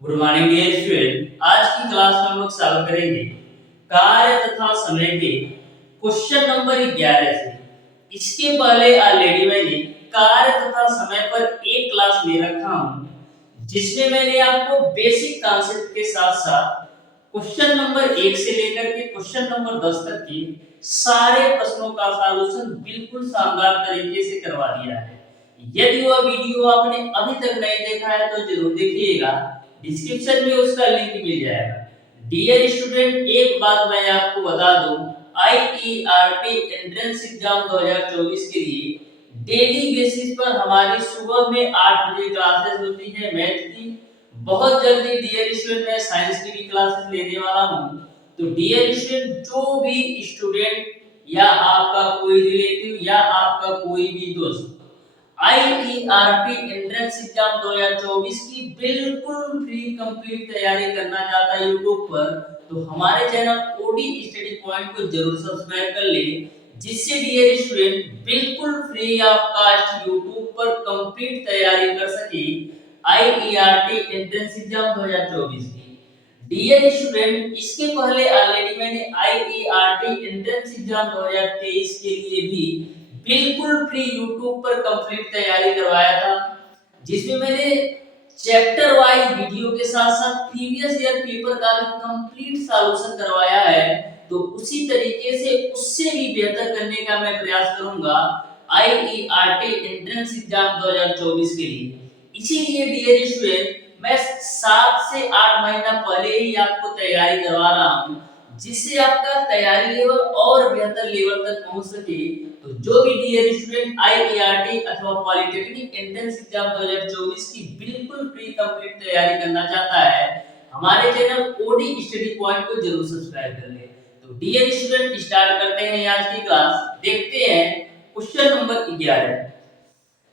Good morning dear student. आज की class में हम लोग सॉल्व करेंगे कार्य तथा समय के क्वेश्चन नंबर 11 से। इसके पहले ऑलरेडी मैंने कार्य तथा समय पर एक क्लास ले रखा हूं, जिसमें मैंने आपको बेसिक कॉन्सेप्ट के साथ साथ क्वेश्चन नंबर 1 से लेकर के क्वेश्चन नंबर 10 तक के सारे प्रश्नों का सॉल्यूशन बिल्कुल शानदार तरीके से करवा दिया है। यदि वह वीडियो आपने अभी तक नहीं देखा है तो जरूर देखिएगा, डिस्क्रिप्शन में उसका लिंक मिल जाएगा। डियर स्टूडेंट, एक बात मैं आपको बता दूं, आईईआरटी एंट्रेंस एग्जाम 2024 के लिए डेली बेसिस पर हमारी सुबह में 8 बजे क्लासेस होती है मैथ की। बहुत जल्दी डियर स्टूडेंट मैं साइंस की भी क्लासेस लेने वाला हूं। तो डियर स्टूडेंट, जो भी स्टूडेंट या आपका कोई रिलेटिव या आपका कोई भी दोस्त आईईआरटी एंट्रेंस एग्जाम 2024 की बिल्कुल फ्री कंप्लीट तैयारी करना चाहता है यूट्यूब पर, तो हमारे चैनल ओडी स्टडी पॉइंट को जरूर सब्सक्राइब कर ले, जिससे डियर स्टूडेंट बिल्कुल फ्री ऑफ कॉस्ट यूट्यूब पर कंप्लीट तैयारी कर सके आईईआरटी एंट्रेंस एग्जाम 2024 की। डियर स्टूडेंट, इसके पहले ऑलरेडी मैंने आईईआरटी एंट्रेंस एग्जाम 2023 के लिए भी बिल्कुल फ्री YouTube पर कंप्लीट तैयारी करवाया था, जिसमें मैंने चैप्टर वाइज वीडियो के साथ साथ प्रीवियस ईयर पेपर का भी कंप्लीट सॉल्यूशन करवाया है। तो उसी तरीके से उससे भी बेहतर करने का मैं प्रयास करूंगा आईईआरटी एंट्रेंस एग्जाम 2024 के लिए। इसीलिए डियर स्टूडेंट, मैं 7 से 8 महीना पहले ही आपको तैयारी करवा रहा हूं, जिससे आपका तैयारी लेवल और बेहतर लेवल तक पहुंच सके। तो जो भी डियर स्टूडेंट आईईआरटी अथवा पॉलिटेक्निक एंट्रेंस एग्जाम 2024 की बिल्कुल फ्री कंप्लीट तैयारी करना चाहता है, हमारे चैनल ओडी स्टडी पॉइंट को जरूर सब्सक्राइब कर ले। तो डियर स्टूडेंट, स्टार्ट करते हैं आज की क्लास। देखते हैं क्वेश्चन नंबर 11।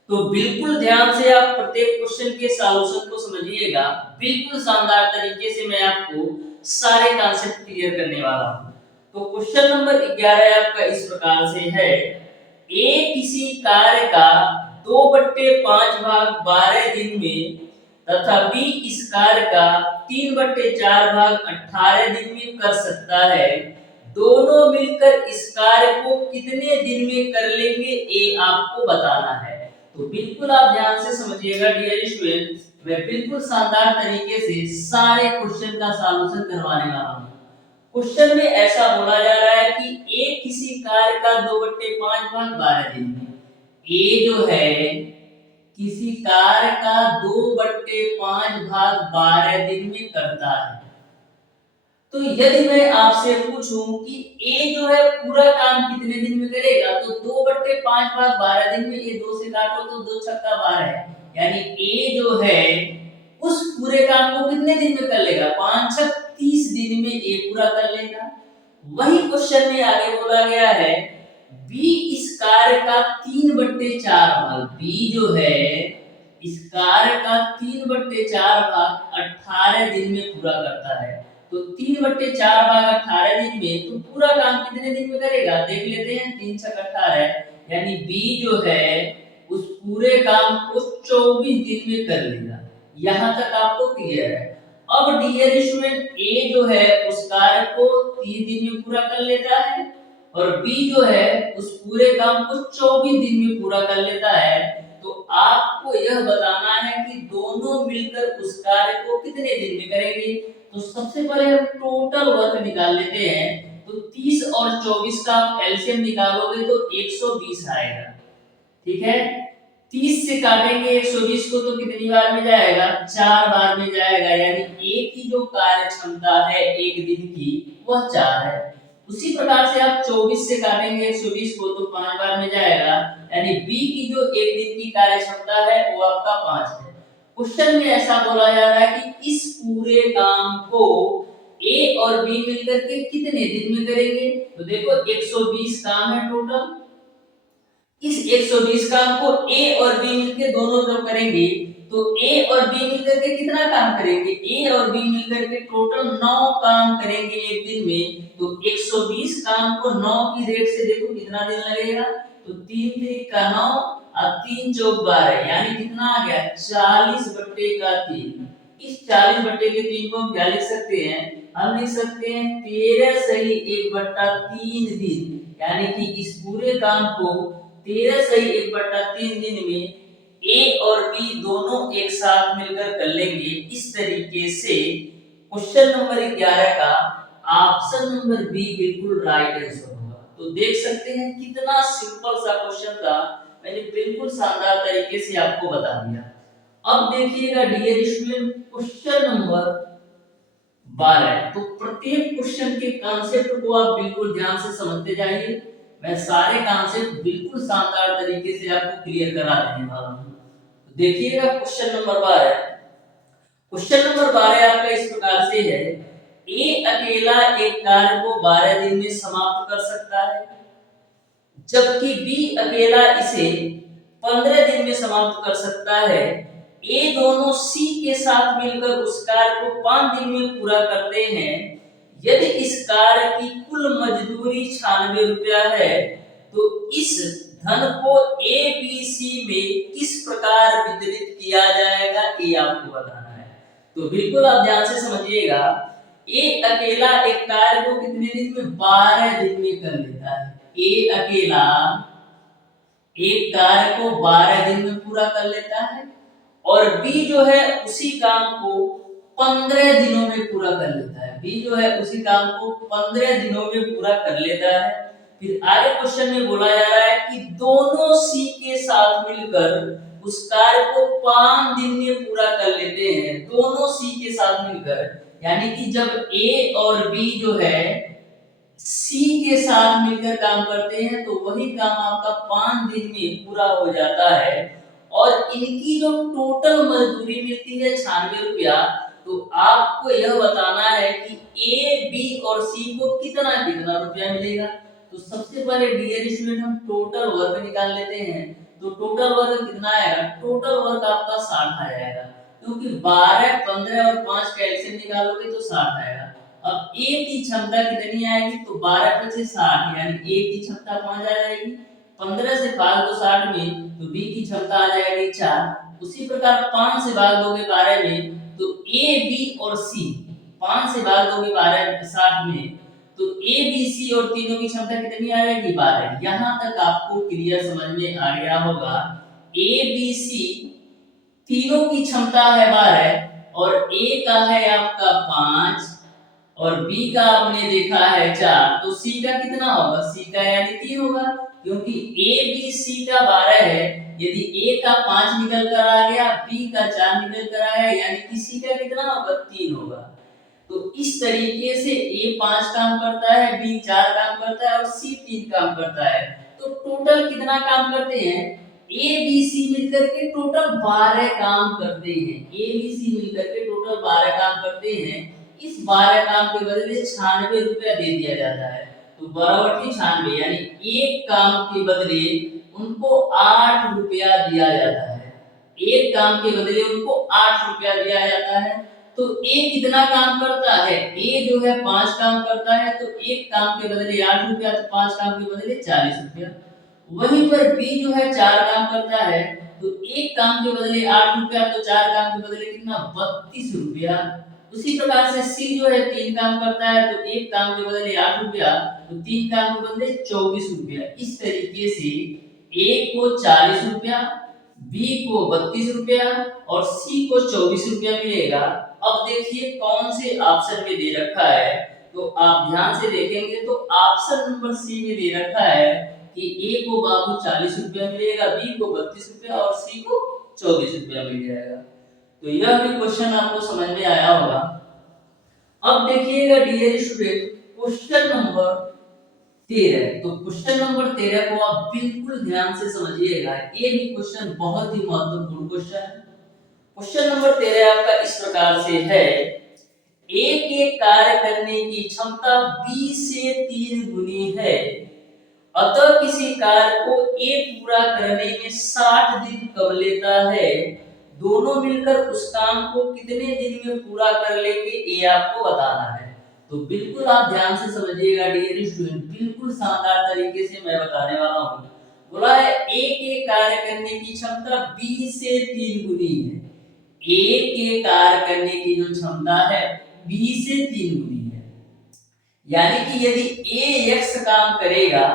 तो बिल्कुल ध्यान से आप प्रत्येक क्वेश्चन के सॉल्यूशन को समझिएगा। बिल्कुल शानदार तरीके से मैं आपको सारे कॉन्सेप्ट क्लियर करने वाला हूं। तो क्वेश्चन नंबर 11 आपका इस प्रकार से है, ए किसी कार्य का 2/5 भाग 12 दिन में तथा बी इस कार्य का 3/4 भाग 18 दिन में कर सकता है। दोनों मिलकर इस कार्य को कितने दिन में कर लेंगे, ये आपको बताना है। तो बिल्कुल आप ध्यान से समझिएगा डियर स्टूडेंट, मैं बिल्कुल शानदार तरीके से सारे क्वेश्चन का सॉल्यूशन करवाने वाला हूं। क्वेश्चन में ऐसा बोला जा रहा है कि ए किसी कार्य का 2/5 भाग 12 दिन में। ए जो है किसी कार्य का 2/5 भाग 12 दिन में करता है। तो यदि मैं आपसे पूछूं कि ए जो है पूरा काम कितने दिन में करेगा, तो 2/5 भाग 12 दिन में ये 2 से काटो तो 2 छक्का 12 है, यानी ए जो है उस पूरे काम को कितने दिन में कर लेगा, 5 छक 30 दिन में ए पूरा कर लेगा। वही क्वेश्चन में आगे बोला गया है बी इस कार्य का 3/4 भाग, बी जो है इस कार्य का 3/4 भाग 18 दिन में पूरा करता है। तो 3/4 भाग 18 दिन में तो पूरा काम कितने दिन में करेगा, देख लेते हैं। 3 छक 18, यानी बी जो है उस पूरे काम को 24 दिन में कर लेगा। यहां तक आपको क्लियर है। अब डियर स्टूडेंट, ए जो है उस कार्य को 30 दिन में पूरा कर लेता है और बी जो है उस पूरे काम को 24 दिन में पूरा कर लेता है। तो आपको यह बताना है कि दोनों मिलकर उस कार्य को कितने दिन में करेंगे। तो सबसे पहले हम टोटल वर्क निकाल लेते हैं। तो 30 और 24 का एलसीएम निकालोगे तो 120 आएगा, ठीक है। 30 से काटेंगे 120 को तो कितनी बार में जाएगा, 4 बार में जाएगा, यानी ए की जो कार्य क्षमता है एक दिन की वह 4 है। उसी प्रकार से आप 24 से काटेंगे 120 को तो 5 बार में जाएगा, यानी बी की जो एक दिन की कार्य क्षमता है वो आपका 5 है। क्वेश्चन में ऐसा बोला जा रहा है कि इस पूरे काम को ए और बी मिलकर के कितने दिन में करेंगे। तो देखो 120 काम है टोटल, इस 120 काम को ए और बी मिलकर दोनों तरफ करेंगे। तो ए और बी मिलकर के कितना काम करेंगे, ए और बी मिलकर के टोटल 9 काम करेंगे एक दिन में। तो 120 काम को 9 की रेट से देखो कितना दिन लगेगा, तो 3 3 का 9 और 3 चौक 12, यानी कितना आ गया 40/3। इस 40/3 को हम क्या लिख सकते हैं, हम लिख सकते हैं 13 सही 1/3 दिन, यानी कि इस पूरे काम को 13 सही 1/3 दिन में ए और बी दोनों एक साथ मिलकर कर लेंगे। इस तरीके से क्वेश्चन नंबर 11 का ऑप्शन नंबर बी बिल्कुल राइट आंसर होगा। तो देख सकते हैं कितना सिंपल सा क्वेश्चन था, मैंने बिल्कुल शानदार तरीके से आपको बता दिया। अब देखिएगा डियर स्टूडेंट क्वेश्चन नंबर 12। तो प्रत्येक क्वेश्चन के कॉन्सेप्ट को आप बिल्कुल ध्यान से समझते जाइए। मैं सारे कॉन्सेप्ट बिल्कुल शानदार तरीके से आपको क्लियर करा देने वाला हूं। तो देखिएगा क्वेश्चन नंबर 12। क्वेश्चन नंबर 12 आपका इस प्रकार से है, ए अकेला एक कार्य को 12 दिन में समाप्त कर सकता है, जबकि बी अकेला इसे 15 दिन में समाप्त कर सकता है। ए दोनों सी के साथ मिलकर उस कार्य को 5 दिन में पूरा करते हैं। यदि इस कार्य की कुल मजदूरी 96 रुपया है, तो इस धन को ए बी सी में किस प्रकार वितरित किया जाएगा, ये आपको बताना है। तो बिल्कुल आप ध्यान से समझिएगा। ए अकेला एक कार्य को कितने दिन में, 12 दिन में कर लेता है। ए अकेला एक कार्य को 12 दिन में पूरा कर लेता है, और बी जो है उसी काम को 15 दिनों में पूरा कर लेता है। बी जो है उसी काम को 15 दिनों में पूरा कर लेता है। फिर आगे क्वेश्चन में बोला जा रहा है कि दोनों सी के साथ मिलकर उस कार्य को 5 दिन में पूरा कर लेते हैं। दोनों सी के साथ मिलकर, यानी कि जब ए और बी जो है सी के साथ मिलकर काम करते हैं, तो वही काम आपका 5 दिन में पूरा हो जाता है। और इनकी जो टोटल मजदूरी मिलती है 96 रुपया। तो आपको यह बताना है कि ए बी और सी को कितना कितना रुपया मिलेगा। तो सबसे पहले डियर स्टूडेंट हम टोटल वर्क निकाल लेते हैं। तो टोटल वर्क कितना आएगा, टोटल वर्क आपका 60 आ जाएगा, क्योंकि 12, 15 और 5 का एलसीएम निकालोगे तो 60 आएगा। अब ए की क्षमता कितनी आएगी, तो 12 + 60, यानी ए की क्षमता 5 आ जाएगी। 15 से भाग दो 60 में, तो बी की क्षमता आ जाएगी 4। उसी प्रकार 5 से भाग दोगे 12 में, तो ए बी और सी, 5 से भाग दोगे 12 60 में, तो ए बी सी और तीनों की क्षमता कितनी आ जाएगी, 12। यहां तक आपको क्लियर समझ में आ गया होगा। ए बी सी तीनों की क्षमता है 12, और ए का है आपका 5, और बी का आपने देखा है 4, तो सी का कितना होगा, सी का यानी 3 होगा, क्योंकि ए बी सी का 12 है। यदि ए का 5 निकल कर आ गया, बी का 4 निकल कर आया, यानी कि सी का कितना होगा, 3 होगा। तो इस तरीके से ए 5 काम करता है, बी 4 काम करता है, और सी 3 काम करता है। तो टोटल कितना काम करते हैं, ए बी सी मिलकर के टोटल 12 काम करते हैं। ए बी सी मिलकर के टोटल 12 काम करते हैं। इस 12 काम के बदले 96 रुपया दे दिया जाता है। तो बराबर 96, यानी एक काम के बदले उनको 8 रुपया दिया जाता है। एक काम के बदले उनको 8 रुपया दिया जाता है। तो ए कितना काम करता है, ए जो है 5 काम करता है, तो एक काम के बदले 8 रुपया, तो 5 काम के बदले 40 रुपया। वहीं पर बी जो है 4 काम करता है, तो एक काम के बदले 8 रुपया, तो 4 काम के बदले कितना, 32 रुपया। उसी प्रकार से सी जो है 3 काम करता है, तो एक काम के बदले 8 रुपया, तो 3 काम के बदले 24 रुपया। इस तरीके से ए को 40 रुपया, बी को 32 रुपया, और सी को 24 रुपया मिलेगा। अब देखिए कौन से ऑप्शन में दे रखा है, तो आप ध्यान से देखेंगे तो ऑप्शन नंबर सी में दे रखा है कि ए को बाबू 40 रुपया मिलेगा, बी को 32 रुपया, और सी को 24 रुपया मिल जाएगा। तो यह भी क्वेश्चन आपको समझ में आया होगा। अब देखिएगा डियर स्टूडेंट क्वेश्चन नंबर 13। तो क्वेश्चन नंबर 13 को आप बिल्कुल ध्यान से समझिएगा, ये भी क्वेश्चन बहुत ही महत्वपूर्ण क्वेश्चन है। क्वेश्चन नंबर 13 आपका इस प्रकार से है, ए के कार्य करने की क्षमता बी से 3 गुनी है, अतः किसी कार्य को ए पूरा करने में 60 दिन कब लेता है, दोनों मिलकर उस काम को कितने दिन में पूरा कर लेंगे, ये आपको बताना है। तो बिल्कुल आप ध्यान से समझिएगा डियर स्टूडेंट, बिल्कुल शानदार तरीके से मैं बताने वाला हूँ। बोला है ए के कार्य करने की क्षमता बी से 3 गुनी है। ए के कार्य करने की जो क्षमता है बी से 3 गुनी है। यानी कि यदि ए x काम करेगा,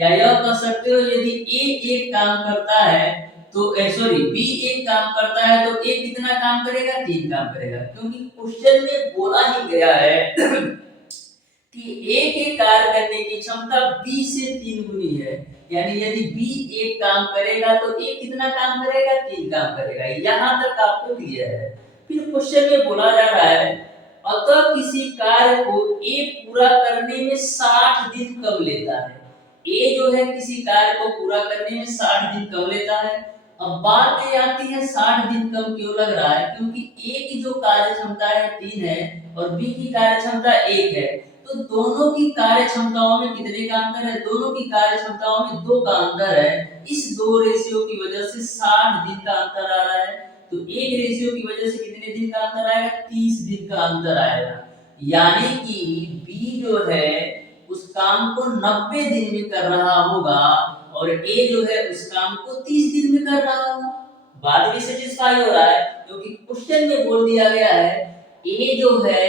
या यह कह सकते हो यदि ए एक काम करता है तो सॉरी बी एक काम करता है तो ए कितना काम करेगा, 3 काम करेगा, क्योंकि क्वेश्चन में बोला ही गया है कि ए के कार्य करने की क्षमता बी से 3 गुनी है। यानी यदि बी एक काम करेगा तो ए कितना काम करेगा, 3 काम करेगा। यहाँ तक आपको क्लियर है। फिर क्वेश्चन में बोला जा रहा है अतः किसी कार्य को ए पूरा करने में 60 दिन कम लेता है। ए जो है किसी कार्य को पूरा करने में 60 दिन कम लेता है। अब बात ये आती है 60 दिन कम क्यों लग रहा है, क्योंकि ए की जो कार्य क्षमता है 3 है और बी की कार्य क्षमता 1 है। तो दोनों की कार्य क्षमताओं में कितने का अंतर है, दोनों की कार्य क्षमताओं में 2 का अंतर है। इस 2 रेशियो की वजह से 60 दिन का अंतर आ रहा है। तो एक रेशियो की वजह से कितने दिन का अंतर आएगा, 30 दिन का अंतर आएगा। यानी कि बी जो है उस काम को 90 दिन में कर रहा होगा और ए जो है उस काम को 30 दिन में कर रहा होगा। बात भी सेटिस्फाई हो रहा है, क्योंकि क्वेश्चन में बोल दिया गया है ए जो है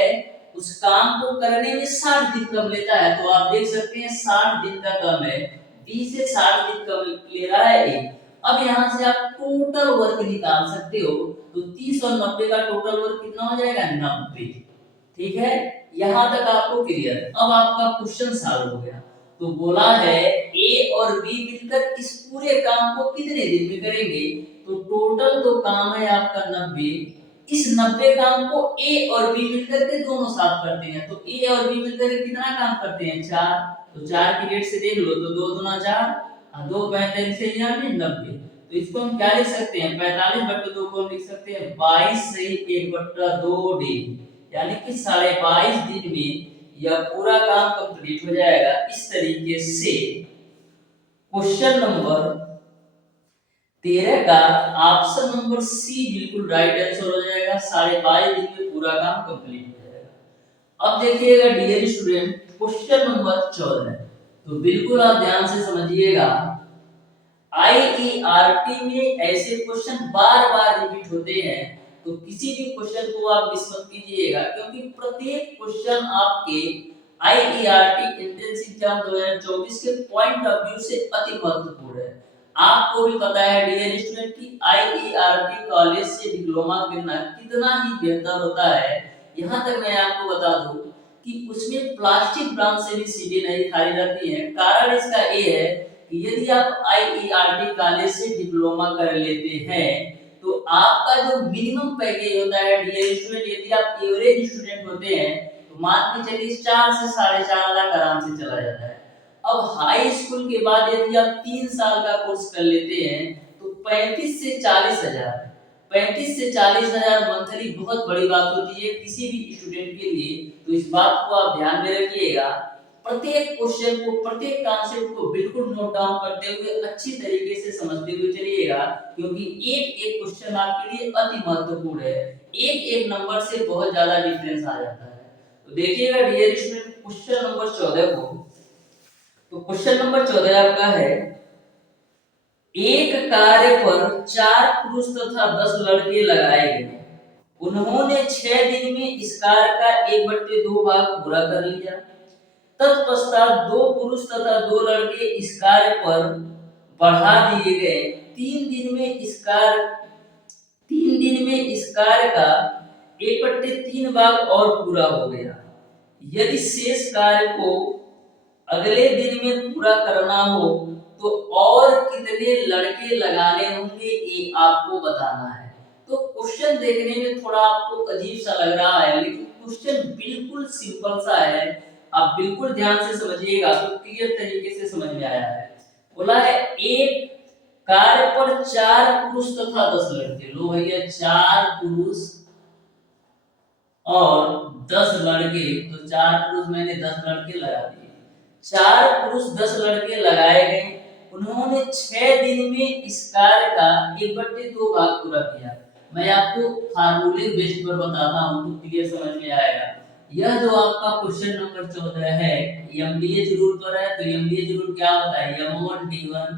उस काम को करने में 60 दिन कम लेता है। तो आप देख सकते हैं 60 दिन का कम है, बी से 60 दिन कम ले रहा है ए। अब यहाँ से आप टोटल वर्क निकाल सकते हो, तो 30 और 90 का टोटल वर्क कितना हो जाएगा, 90। ठीक है, यहाँ तक आपको क्लियर। अब आपका क्वेश्चन सॉल्व हो गया। तो बोला है ए और बी मिलकर इस पूरे काम को कितने दिन में करेंगे, तो टोटल तो काम है आपका 90। इस 90 काम को ए और बी मिलकर के दोनों साथ करते हैं। तो ए और बी मिलकर के कितना काम करते हैं, 4। तो 4 की रेट से देख लो तो 2 दूना 4 और 2 45 से यहाँ में 90। तो इसको हम क्या लिख सकते हैं, 45/2 को लिख सकते हैं 22 से 1/2 डे। यानी कि 22.5 दिन में यह पूरा काम कंप्लीट हो जाएगा। इस तरीके से क्वेश्चन नंबर 13 का ऑप्शन नंबर सी बिल्कुल राइट आंसर हो जाएगा। 22.5 दिन में पूरा काम कंप्लीट हो जाएगा। अब देखिएगा डियर स्टूडेंट क्वेश्चन नंबर 14, तो बिल्कुल आप ध्यान से समझिएगा। आईईआरटी में ऐसे क्वेश्चन बार बार रिपीट होते हैं, तो किसी भी क्वेश्चन को आप मिस मत कीजिएगा, क्योंकि प्रत्येक क्वेश्चन आपके आईईआरटी एंट्रेंस एग्जाम 2024 के पॉइंट ऑफ व्यू से अति महत्वपूर्ण है। आपको भी पता है डियर स्टूडेंट की आईईआरटी कॉलेज से डिप्लोमा करना कितना ही बेहतर होता है। यहाँ तक मैं आपको बता दूं कि उसमें प्लास्टिक ब्रांच से भी सीटें नहीं खाली रहती हैं। कारण इसका ये है कि यदि आप आईईआरटी कॉलेज से डिप्लोमा कर लेते हैं तो आपका जो मिनिमम पैकेज होता है डियर स्टूडेंट, यदि आप एवरेज स्टूडेंट होते हैं तो मान के चलिए 4 से 4.5 लाख आराम से चला जाता है। अब हाई स्कूल के बाद यदि आप 3 साल का कोर्स कर लेते हैं तो 35 से 40 हजार 35 से 40 हजार मंथली बहुत बड़ी बात होती है किसी भी स्टूडेंट के लिए। तो इस बात को आप ध्यान में रखिएगा। प्रत्येक क्वेश्चन को, प्रत्येक कॉन्सेप्ट को बिल्कुल नोट डाउन करते हुए अच्छी तरीके से समझते हुए चलिएगा, क्योंकि एक एक क्वेश्चन आपके लिए अति महत्वपूर्ण है। एक एक नंबर से बहुत ज्यादा डिफरेंस आ जाता है। तो देखिएगा डियर स्टूडेंट क्वेश्चन नंबर 14 को, तो क्वेश्चन नंबर 14 आपका है एक कार्य पर 4 पुरुष तथा 10 लड़के लगाए गए। उन्होंने 6 दिन में इस कार्य का 1/2 भाग पूरा कर लिया। तत्पश्चात 2 पुरुष तथा 2 लड़के इस कार्य पर बढ़ा दिए गए। 3 दिन में इस कार्य का 1/3 भाग और पूरा हो गया। यदि शेष कार्य को अगले दिन में पूरा करना हो तो और कितने लड़के लगाने होंगे ये आपको बताना है। तो क्वेश्चन देखने में थोड़ा आपको अजीब सा लग रहा है, लेकिन क्वेश्चन बिल्कुल सिंपल सा है। आप बिल्कुल ध्यान से समझिएगा तो क्लियर तरीके से समझ में आया है। बोला है एक कार्य पर 4 पुरुष तथा 10 लड़के। लो भैया 4 पुरुष और 10 लड़के, तो 4 पुरुष मैंने 10 लड़के लगा दिए। 4 पुरुष 10 लड़के लगाए गए। उन्होंने 6 दिन में इस कार्य का 1/2 भाग पूरा किया। मैं आपको फार्मूले बेस्ड पर बताता हूं तो क्लियर समझ में आएगा। यह जो आपका क्वेश्चन नंबर 14 है एमडीएच रूल पर है। तो एमडीएच रूल क्या होता है, m1 d1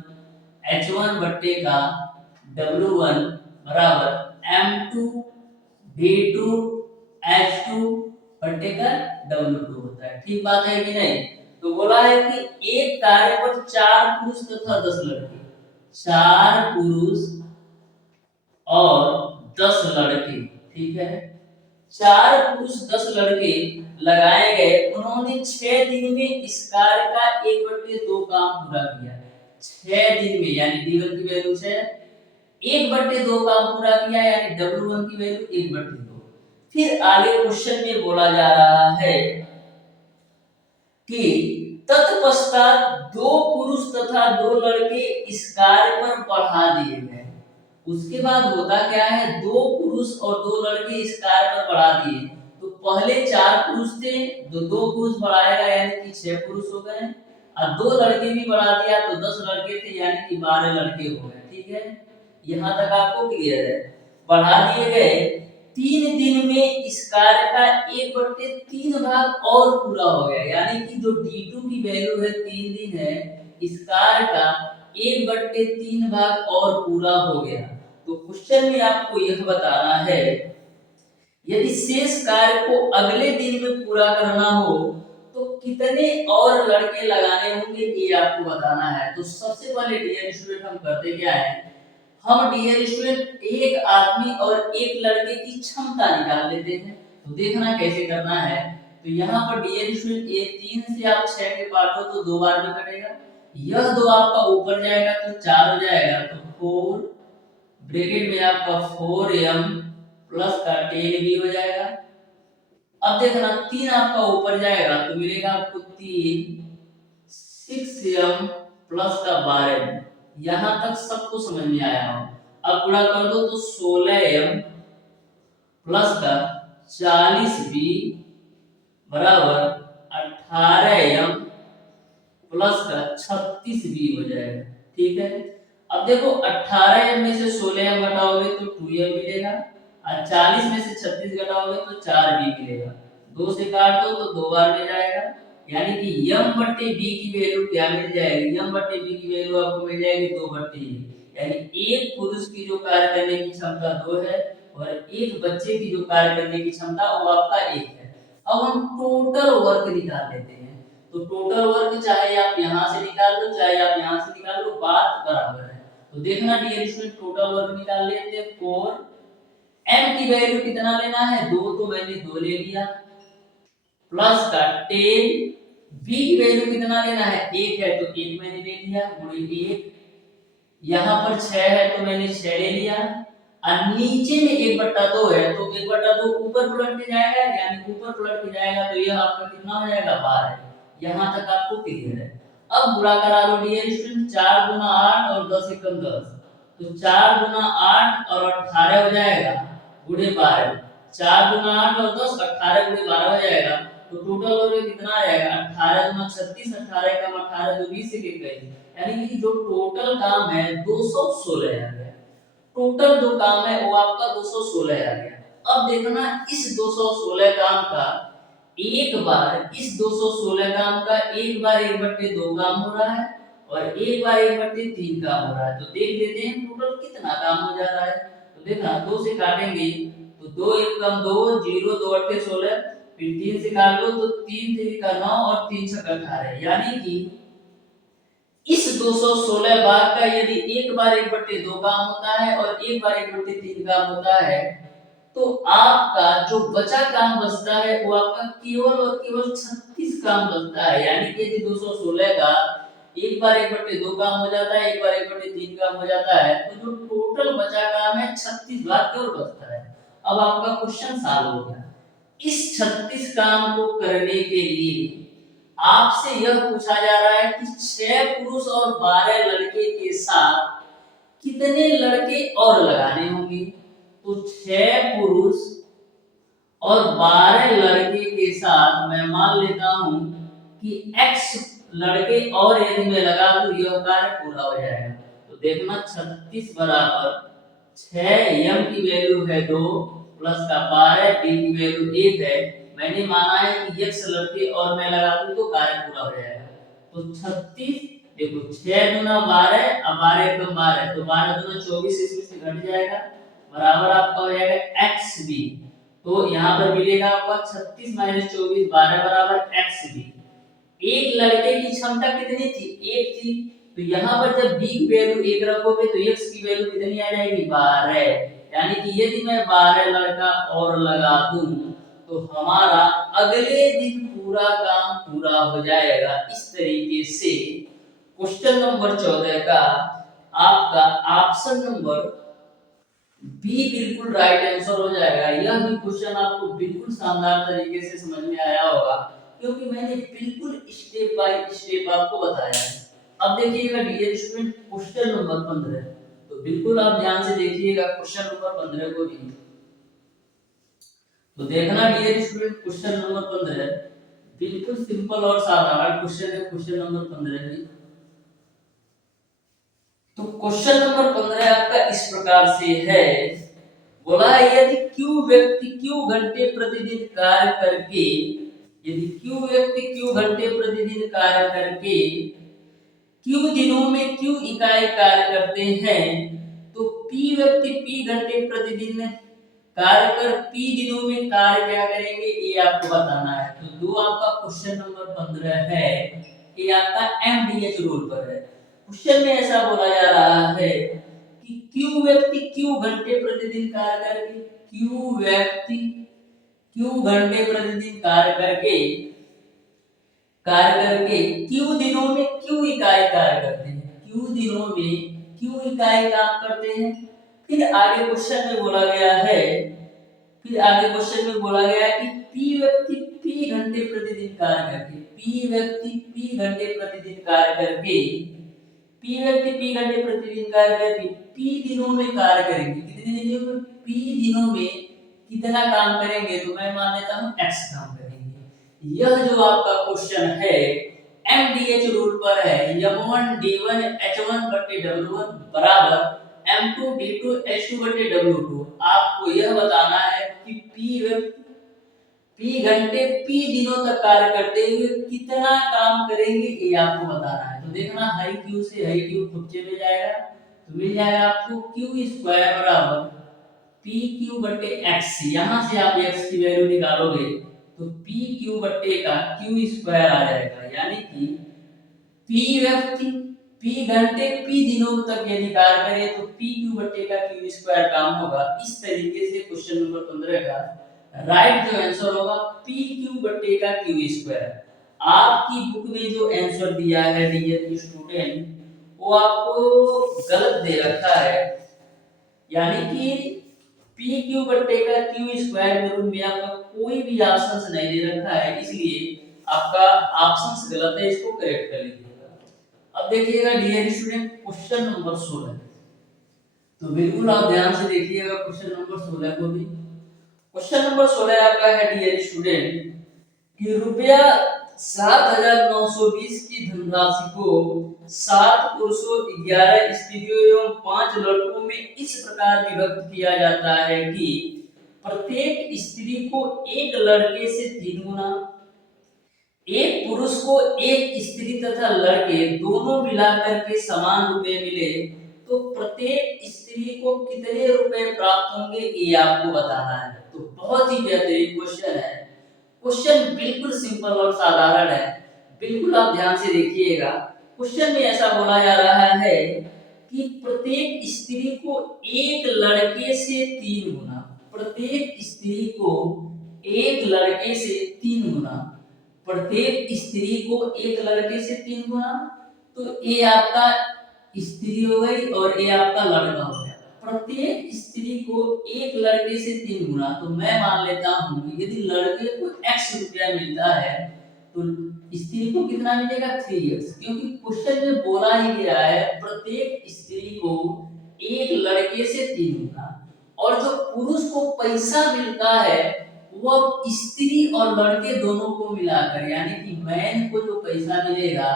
h1 बट्टे का w1 बराबर m2 D2 H2 बट्टे का W2 होता है। ठीक बात है कि नहीं? तो बोला है कि एक कार्य पर 4 पुरुष तथा 10 लड़के, 4 पुरुष और 10 लड़के, ठीक है, 4 पुरुष 10 लड़के लगाए गए, उन्होंने 6 दिन में इस कार्य का 1/2 काम पूरा किया। 6 दिन में, यानी D1 की वैल्यू 6, 1/2 काम पूरा किया, यानी W1 की वैल्यू 1/2। फिर आगे क्वेश्चन में बोला जा रहा है कि तत्पश्चात 2 पुरुष तथा 2 लड़के इस कार्य पर बढ़ा दिए गए। उसके बाद होता क्या है, 2 पुरुष और 2 लड़के इस कार्य पर बढ़ा दिए। तो पहले 4 पुरुष थे, तो 2 पुरुष बढ़ाएगा यानी कि 6 पुरुष हो गए, और 2 लड़के भी बढ़ा दिया तो 10 लड़के थे, यानी कि 12 लड़के हो गए। ठीक है, यहाँ तक आपको क्लियर है। बढ़ा दिए गए, 3 दिन में इस कार्य का 1/3 भाग और पूरा हो गया, यानी कि जो D2 की वैल्यू है 3 दिन है, इस कार्य का 1/3 भाग और पूरा हो गया। तो क्वेश्चन में आपको यह बताना है, यदि शेष कार्य को अगले दिन में पूरा करना हो तो कितने और लड़के लगाने होंगे, ये आपको बताना है। तो सबसे पहले डियर स्टूडेंट हम करते क्या है, हम डियर स्टूडेंट एक आदमी और एक लड़के की क्षमता निकाल लेते हैं। तो देखना कैसे करना है। तो यहाँ पर डियर स्टूडेंट ये 3 से आप 6 के काटो तो 2 बार में कटेगा, यह 2 आपका ऊपर जाएगा तो 4 हो जाएगा, तो 4 ब्रैकेट में आपका 4m प्लस का 10 भी हो जाएगा। अब देखना 3 आपका ऊपर जाएगा तो मिलेगा आपको 3 6m प्लस का 12। यहां तक सबको समझ में आया हो। अब गुणा कर दो तो 16m प्लस का 40b बराबर 18m प्लस का 36b हो जाएगा। ठीक है, अब देखो 18m में से 16m घटाओगे तो 2m मिलेगा, और 40 में से 36 घटाओगे तो 4b मिलेगा। 2 से काट दो तो 2 बार में जाएगा, यानी कि m/b की वैल्यू क्या मिल जाएगी, m/b की वैल्यू आपको मिल जाएगी 2/e, यानी एक पुरुष की जो कार्य करने की क्षमता 2 है और एक बच्चे की जो कार्य करने की क्षमता वो आपका 1 है। अब हम टोटल वर्क निकाल लेते हैं। तो टोटल वर्क चाहे आप यहां से निकाल लो चाहे आप यहां से निकाल लो, बात बराबर है। तो देखना डियर स्टूडेंट, टोटल वर्क निकाल लेते हैं। 4 m की वैल्यू कितना लेना है, 2, तो मैंने 2 ले लिया, प्लस का 10 b की वैल्यू कितना लेना है, 1 है तो 1 मैंने ले लिया, गुणे 1, यहाँ पर 6 है तो मैंने 6 ले लिया, और नीचे में 1/2 है तो 1/2 ऊपर पलट के जाएगा, यानी ऊपर पलट के जाएगा तो यह आपका कितना हो जाएगा, 12। यहाँ तक आपको क्लियर है। अब गुणा करा लो डियर स्टूडेंट, 4 गुना 8 और 10 एकम 10, तो 4 गुना 8 और 18 हो जाएगा गुणे 12, 4 गुना 8 और 10 18 गुणे 12 हो जाएगा। तो टोटल वर्क कितना आ जाएगा, 18 गुना 36, 18 कम 18 जो 20 से गई, यानी कि जो टोटल काम है 216 आ गया। टोटल जो काम है वो आपका 216 आ गया। अब देखना इस 216 काम का एक बार, इस 216 काम का एक बार 1/2 काम हो रहा है और एक बार 1/3 काम हो रहा है। तो देख लेते हैं टोटल कितना काम हो जा रहा है। तो देखना 2 से काटेंगे तो 2 1 कम 2 0, 2 8 16, फिर 3 से काट लो तो 3 3 का 9 और 3 6 18, यानी कि इस 216 भाग का यदि एक बार 1/2 काम होता है और एक बार 1/3 काम होता है, तो आपका जो बचा काम बचता है वो आपका केवल और केवल 36 काम बचता है। यानी कि यदि 216 का एक बार 1/2 काम हो जाता है, एक बार 1/3 काम हो जाता है, तो जो टोटल बचा काम है 36 भाग केवल बचता है। अब आपका क्वेश्चन सॉल्व हो गया। इस 36 काम को करने के लिए आपसे यह पूछा जा रहा है कि 6 पुरुष और 12 लड़के के साथ कितने लड़के और लगाने होंगे। तो 6 पुरुष और 12 लड़के के साथ मैं मान लेता हूं कि x लड़के और यदि मैं लगा दूं यह कार्य पूरा हो जाएगा। तो देखना 36 बराबर 6 m की वैल्यू है 2 प्लस का 12 d की वैल्यू 1 है। मैंने माना है कि x लड़के और मैं लगा दूं तो कार्य पूरा हो जाएगा। तो 36 देखो 6 गुना 12 और 12 एकम 12, तो 12 गुना 24 इसमें से घट जाएगा, बराबर आपका हो जाएगा एक्स बी। तो यहाँ पर मिलेगा आपका 36 माइनस 24 12 बराबर एक्स बी। एक लड़के की क्षमता कितनी थी? एक थी। तो यहाँ पर जब b की वैल्यू 1 रखोगे तो x की वैल्यू कितनी आ जाएगी? 12। यानी कि यदि मैं 12 लड़का और लगा दूं तो हमारा अगले दिन पूरा काम पूरा हो जाएगा। इस तरीके से क्वेश्चन नंबर 14 का आपका ऑप्शन नंबर बी बिल्कुल राइट आंसर हो जाएगा। यह भी क्वेश्चन आपको बिल्कुल शानदार तरीके से समझ में आया होगा, क्योंकि मैंने बिल्कुल स्टेप बाय स्टेप आपको बताया है। अब देखिएगा डियर स्टूडेंट क्वेश्चन नंबर 15। तो बिल्कुल आप ध्यान से देखिएगा क्वेश्चन नंबर 15 को भी। तो देखना डियर स्टूडेंट क्वेश्चन नंबर 15 बिल्कुल सिंपल और साधारण क्वेश्चन है। क्वेश्चन नंबर 15 भी तो क्वेश्चन नंबर 15 आपका इस प्रकार से है। बोला है यदि क्यू व्यक्ति क्यू घंटे प्रतिदिन कार्य करके, यदि क्यू व्यक्ति क्यू घंटे प्रतिदिन कार्य करके क्यू दिनों में क्यू इकाई कार्य करते हैं तो पी व्यक्ति पी घंटे प्रतिदिन कार्य कर पी दिनों में कार्य क्या करेंगे, ये आपको बताना है। तो दो आपका क्वेश्चन नंबर 15 है, ये आपका एमडीएच रूल पर है। क्वेश्चन में ऐसा बोला जा रहा है कि क्यू व्यक्ति क्यू घंटे प्रतिदिन कार्य करके, क्यू व्यक्ति क्यू घंटे प्रतिदिन कार्य करके क्यू दिनों में क्यू इकाई कार्य करते हैं, क्यू दिनों में क्यू इकाई काम करते हैं। फिर आगे क्वेश्चन में बोला गया है, फिर आगे क्वेश्चन में बोला गया है कि पी व्यक्ति पी घंटे प्रतिदिन कार्य करके, पी व्यक्ति पी घंटे प्रतिदिन कार्य करके, पी व्यक्ति पी घंटे प्रतिदिन कार्य करके पी दिनों में कार्य करेंगे। कितने दिनों में? पी दिनों में कितना काम करेंगे? तो मैं मान लेता हूं एक्स काम करेंगे। यह जो आपका क्वेश्चन है एमडीएच रूल पर है। m1 d1 h1 बटे w1 बराबर m2 d2 h2 बटे w2। आपको यह बताना है कि पी घंटे पी दिनों तक कार्य करते हुए कितना काम करेंगे, ये आपको बताना है। तो देखना हाई क्यू से हाई क्यू खुच्चे में जाएगा तो मिल जाएगा आपको क्यू स्क्वायर बराबर पी क्यू बटे एक्स। यहां से आप एक्स की वैल्यू निकालोगे तो पी क्यू बटे का क्यू स्क्वायर आ जाएगा। यानी कि पी व्यक्ति पी घंटे पी दिनों तक यदि कार्य करे तो पी क्यू बटे का क्यू स्क्वायर काम होगा। इस तरीके से क्वेश्चन नंबर 15 का राइट जो आंसर होगा पी क्यू बटे का क्यू स्क्वायर। आपकी बुक में जो आंसर दिया है डियर स्टूडेंट वो आपको गलत दे रखा है। यानी कि पी क्यू बटे का क्यू स्क्वायर के रूप में आपका कोई भी ऑप्शन नहीं दे रखा है, इसलिए आपका ऑप्शन गलत है, इसको करेक्ट कर लीजिएगा। अब देखिएगा डियर स्टूडेंट क्वेश्चन नंबर 16। तो बिल्कुल आप ध्यान से देखिएगा क्वेश्चन नंबर 16 को भी। क्वेश्चन नंबर 16 आपका है डियर स्टूडेंट कि रुपया 7,920 की धनराशि को 7 पुरुषों 11 स्त्रियों एवं 5 लड़कों में इस प्रकार विभक्त किया जाता है कि प्रत्येक स्त्री को एक लड़के से 3 गुना, एक पुरुष को एक स्त्री तथा लड़के दोनों मिलाकर के समान रुपए मिले तो प्रत्येक स्त्री को कितने रुपए प्राप्त होंगे, ये आपको बताना है। तो बहुत ही बेहतरीन क्वेश्चन है। क्वेश्चन बिल्कुल सिंपल और साधारण है, बिल्कुल आप ध्यान से देखिएगा। क्वेश्चन में ऐसा बोला जा रहा है कि प्रत्येक स्त्री को एक लड़के से 3 गुना, प्रत्येक स्त्री को एक लड़के से 3 गुना, प्रत्येक स्त्री को एक लड़के से 3 गुना। तो ये आपका स्त्री हो गई और ये आपका लड़का हो गया। प्रत्येक स्त्री को एक लड़के से 3 गुना, तो मैं मान लेता हूँ यदि लड़के को x रुपया मिलता है तो स्त्री को कितना मिलेगा 3x, क्योंकि क्वेश्चन में बोला ही गया है प्रत्येक स्त्री को एक लड़के से 3 गुना। और जो पुरुष को पैसा मिलता है वो स्त्री और लड़के दोनों को मिलाकर, यानी कि मैन को जो पैसा मिलेगा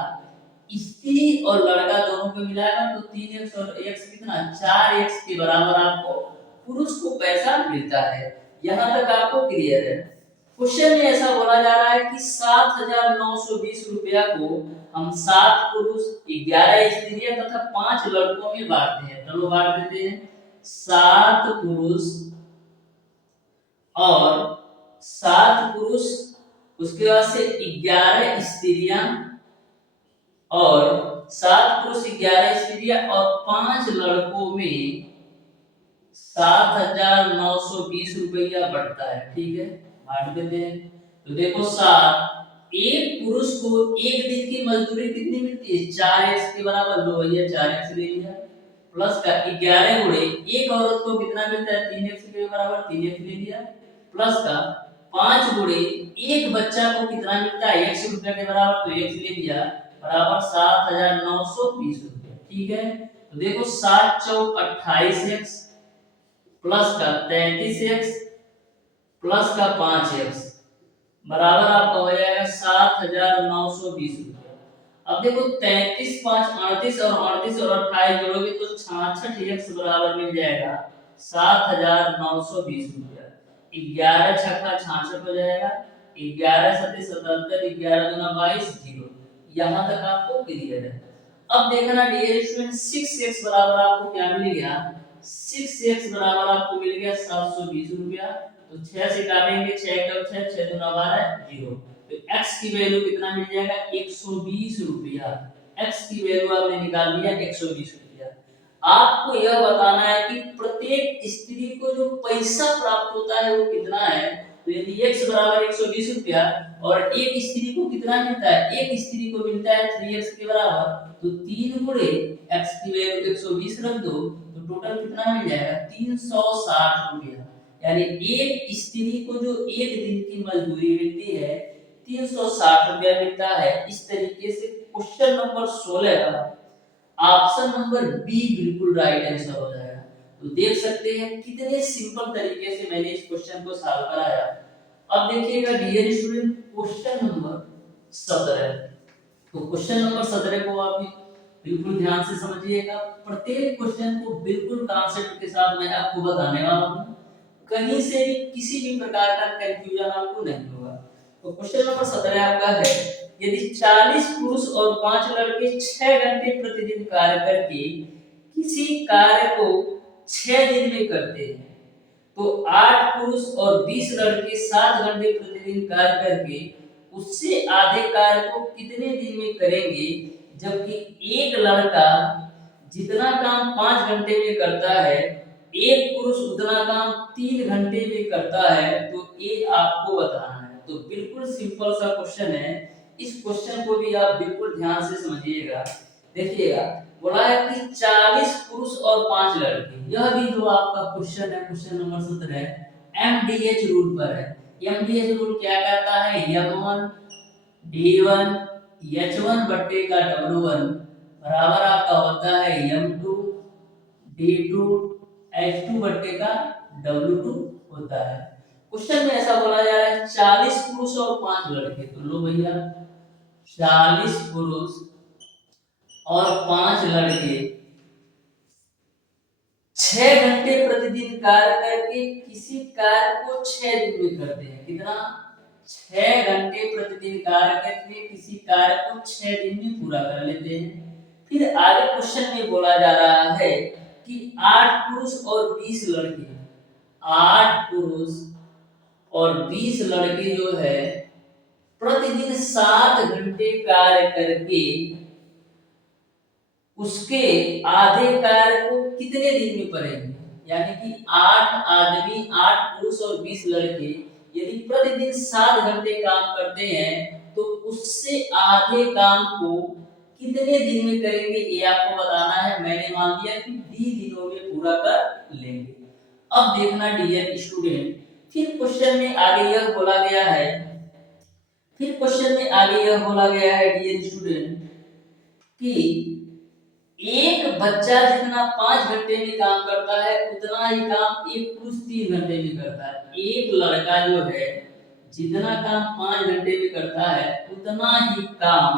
स्त्री और लड़का दोनों को मिलाकर तो 3x और x कितना 4x के बराबर आपको पुरुष को पैसा मिलता है। यहाँ तक आपको क्लियर है। क्वेश्चन में ऐसा बोला जा रहा है कि 7,920 रुपया को हम 7 पुरुष 11 स्त्रियां तथा 5 लड़कों में बांटते हैं। चलो बांट देते हैं। 7 पुरुष और 7 पुरुष, उसके बाद से 11 स्त्रियां और 7 पुरुष 11 स्त्रियां और 5 लड़कों में 7,920 रुपया बढ़ता है। ठीक है, बांट देते हैं। तो देखो 7, एक पुरुष को एक दिन की मजदूरी कितनी मिलती है? 4x के बराबर, लो भैया 4x ले लिया, प्लस का 11 गुणे एक औरत को कितना मिलता है? 3x के बराबर 3x ले लिया, प्लस का 5 गुणे एक बच्चा को कितना मिलता है? 100 रुपया के बराबर, तो x ले लिया, बराबर 7,920 रुपया। ठीक है, तो देखो 7 चौक 28x प्लस का 33x प्लस का 5x बराबर आपका हो जाएगा 7,920 रुपया। अब देखो 33 5 38 और 38 और 28 जोड़ोगे तो 66x बराबर मिल जाएगा 7,920 रुपया। 11 छक्का 66 हो जाएगा, 11 सत्ते 77, 11 दूना 22, 0। यहाँ तक आपको क्लियर है। अब देखना डियर स्टूडेंट 6x बराबर आपको क्या मिल गया? 6x बराबर आपको मिल गया 720 रुपया। तो 6 से काटेंगे, 6 का 6, 6 दूना 12, 0। तो x की वैल्यू कितना मिल जाएगा? 120 रुपया। x की वैल्यू आपने निकाल लिया 120 रुपया। आपको यह बताना है कि प्रत्येक स्त्री को जो पैसा प्राप्त होता है वो कितना है। तो यदि x बराबर 120 रुपया और एक स्त्री को कितना मिलता है? एक स्त्री को मिलता है 3x के बराबर, तो 3 गुणे x की वैल्यू 120 रख दो, तो टोटल कितना मिल जाएगा? 360 रुपया। यानी एक स्त्री को जो एक दिन की मजदूरी मिलती है 360 रुपया मिलता है। इस तरीके से क्वेश्चन नंबर 16 का ऑप्शन नंबर बी बिल्कुल राइट आंसर हो जाएगा। तो देख सकते हैं कितने सिंपल तरीके से मैंने इस क्वेश्चन को सॉल्व कराया। अब देखिएगा डियर स्टूडेंट क्वेश्चन नंबर 17। तो क्वेश्चन नंबर 17 को आप बिल्कुल ध्यान से समझिएगा। प्रत्येक क्वेश्चन को बिल्कुल कॉन्सेप्ट के साथ मैं आपको बताने वाला हूं, कहीं से भी किसी भी प्रकार का कंफ्यूजन आपको नहीं होगा। तो क्वेश्चन नंबर 17 आपका है, यदि 40 पुरुष और 5 लड़के 6 घंटे प्रतिदिन कार्य करके किसी कार्य को 6 दिन में करते हैं, तो 8 पुरुष और 20 लड़के 7 घंटे प्रतिदिन कार्य करके उससे आधे कार्य को कितने दिन में करेंगे, जबकि एक लड़का जितना काम 5 घंटे में करता है एक पुरुष उतना काम 3 घंटे में करता है। तो ये आपको बताना है। तो बिल्कुल सिंपल सा क्वेश्चन है, इस क्वेश्चन को भी आप बिल्कुल ध्यान से समझिएगा। देखिएगा बोला है कि 40 पुरुष और 5 लड़के, यह भी जो आपका क्वेश्चन है क्वेश्चन नंबर 17 एमडीएच रूल पर है। एमडीएच रूल क्या कहता है? m1 d1 h1 बट्टे का w1 बराबर आपका होता है m2 d2 h2 बट्टे का w2 होता है। क्वेश्चन में ऐसा बोला जा रहा है 40 पुरुष और 5 लड़के, तो लो भैया 40 पुरुष और 5 लड़के 6 घंटे प्रतिदिन कार्य करके किसी कार्य को 6 दिन में करते हैं। कितना? 6 घंटे प्रतिदिन कार्य करके किसी कार्य को 6 दिन में पूरा कर लेते हैं। फिर आगे क्वेश्चन में बोला जा रहा है कि 8 पुरुष और 20 लड़के, 8 पुरुष और 20 लड़के जो है प्रतिदिन 7 घंटे कार्य करके उसके आधे कार्य को कितने दिन में करेंगे। यानी कि 8 आदमी, 8 पुरुष और 20 लड़के यदि प्रतिदिन 7 घंटे काम करते हैं तो उससे आधे काम को कितने दिन में करेंगे ये आपको बताना है। मैंने मान लिया कि 20 दिनों में पूरा कर लेंगे। अब देखना डियर स्टूडेंट, फिर क्वेश्चन में आगे यह बोला गया है, डियर स्टूडेंट कि एक बच्चा जितना 5 घंटे में काम करता है उतना ही काम एक पुरुष 3 घंटे में करता है। एक लड़का जो है जितना काम 5 घंटे में करता है उतना ही काम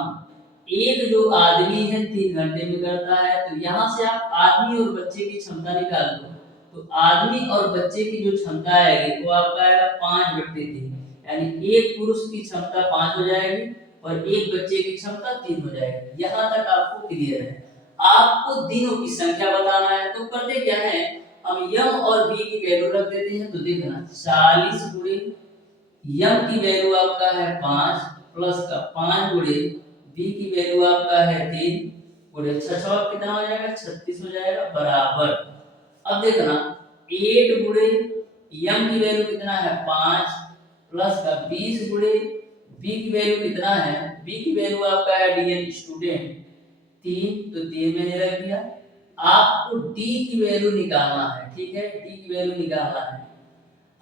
एक जो आदमी है 3 घंटे में करता है। तो यहाँ से आप आदमी और बच्चे की क्षमता निकाल दो। तो आदमी और बच्चे की जो क्षमता आएगी वो आपका आएगा 5/3, यानी एक पुरुष की क्षमता 5 हो जाएगी और एक बच्चे की क्षमता 3 हो जाएगी। यहाँ तक आपको क्लियर है। आपको दिनों की संख्या बताना है, तो करते क्या है हम यम और बी की वैल्यू रख देते हैं। तो देखना 40 गुणे यम की वैल्यू आपका है 5 प्लस का 5 गुणे बी की वैल्यू आपका है 3 गुणे 6 कितना हो जाएगा 36 हो जाएगा बराबर। अब देखना 8 गुणे यम की वैल्यू कितना है 5 प्लस का 20 गुणे बी की वैल्यू कितना है, बी की वैल्यू आपका है डियर स्टूडेंट 3, तो 3 मैंने रख दिया। आपको डी की वैल्यू निकालना है, ठीक है, डी की वैल्यू निकालना है।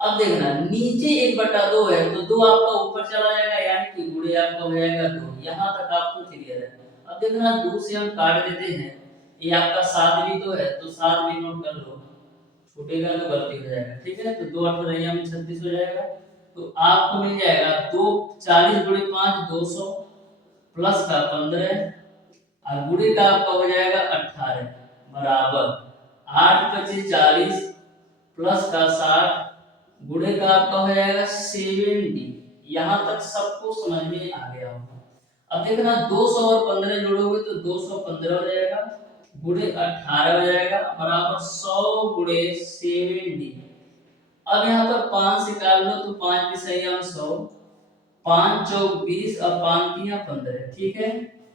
अब देखना नीचे 1/2 है तो 2 आपका ऊपर चला जाएगा यानी कि गुणे आपका हो जाएगा 2। यहां तक आपको क्लियर है। अब देखना 2 से हम काट देते हैं, ये आपका 7 भी तो है तो 7 भी नोट कर लो, छूटेगा तो गलती हो जाएगा, ठीक है। तो 2 8 में 36 हो जाएगा। तो आपको मिल जाएगा 2 40 गुणे 5 200 प्लस का 15 और गुणे का आपका हो जाएगा 18 बराबर 8 25 40 प्लस का 60 गुणे का आपका हो जाएगा 70। यहां तक सबको समझ में आ गया होगा। अब देखना 200 और 15 जोड़ोगे तो 215 हो जाएगा गुणे 18 हो जाएगा बराबर 100 गुणे 70। अब यहाँ पर 5 निकाल लो तो 5 भी सही है 100, 5 चौक 20 और 5 3 15, ठीक है।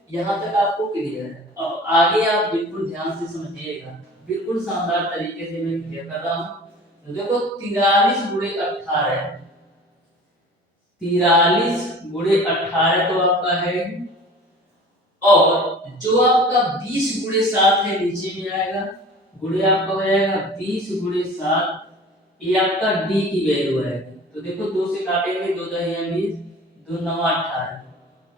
यहाँ तक आपको क्लियर है। अब आगे आप बिल्कुल ध्यान से समझिएगा, बिल्कुल शानदार तरीके से मैं क्लियर कर रहा हूँ। तो देखो 43 गुणे 18, 43 गुणे 18 तो आपका है, और जो आपका 20 गुणे 7 है नीचे में आएगा, गुणे आपका हो जाएगा 20 गुणे 7, ये आपका डी की वैल्यू है। तो देखो 2 से काटेंगे 2 दही 20 2 9 18,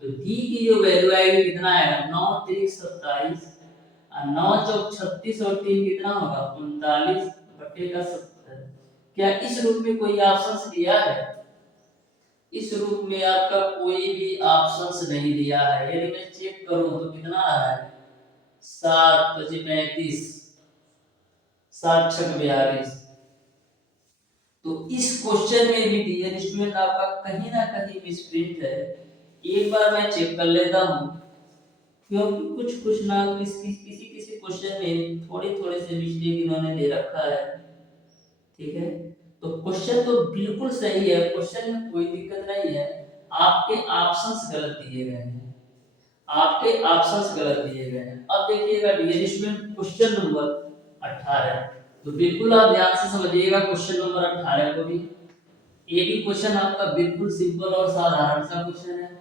तो डी की जो वैल्यू आएगी कितना आएगा 9 3 27 और 9 चौक 36 और 3 कितना होगा 39 बटे का 70। क्या इस रूप में कोई ऑप्शंस दिया है? इस रूप में आपका कोई भी ऑप्शंस नहीं दिया है। यदि मैं चेक करूं तो कितना आ रहा है 7 25 35 7 6 42। तो इस क्वेश्चन में भी डियर स्टूडेंट आपका कहीं ना कहीं मिसप्रिंट है। एक बार मैं चेक कर लेता हूं क्योंकि कुछ ना किसी क्वेश्चन में थोड़े थोड़े से मिस्टेक इन्होंने दे रखा है, ठीक है। तो क्वेश्चन तो बिल्कुल सही है, क्वेश्चन में कोई दिक्कत नहीं है, आपके ऑप्शंस गलत दिए गए हैं, आपके ऑप्शंस गलत दिए गए हैं। अब देखिएगा डियर स्टूडेंट क्वेश्चन नंबर 18, तो बिल्कुल आप ध्यान से समझिएगा क्वेश्चन नंबर 18 को भी। ये भी क्वेश्चन आपका बिल्कुल सिंपल और साधारण सा क्वेश्चन है।